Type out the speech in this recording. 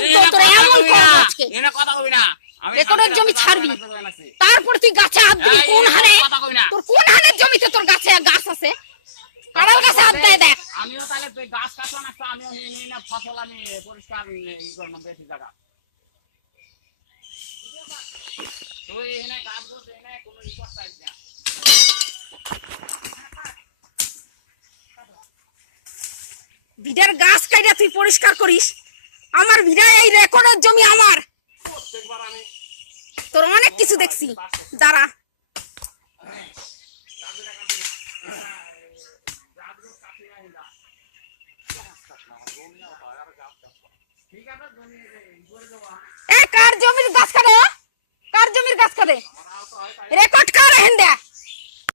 বাধ্য তোর এমন করব আজকে এনে কথা কবি না আমি রেকর্ডের জমি ছাড়বি তারপর তুই গাছে হাত দিবি কোন হারে তোর কোন হারে জমিতে তোর গাছে গাছ আছে কাঁড়াল গাছে হাত দেয় দেখ আমিও তাহলে তুই গাছ কাটো না তো আমিও না ফসল আমি পরিষ্কার করব বেশি জায়গা তুই এনে গাছ বসে এনে কোনো ই করতে না ভিড়ার গাছ কাইটা তুই পরিষ্কার করিস আমার ভিড়া এই রেকর্ডের জমি আমার প্রত্যেকবার আমি তোর অনেক কিছু দেখছি দাঁড়া এ কার জমির গাছ কাটে কার জমির গাছ কাটে রেকর্ড কর হেন দে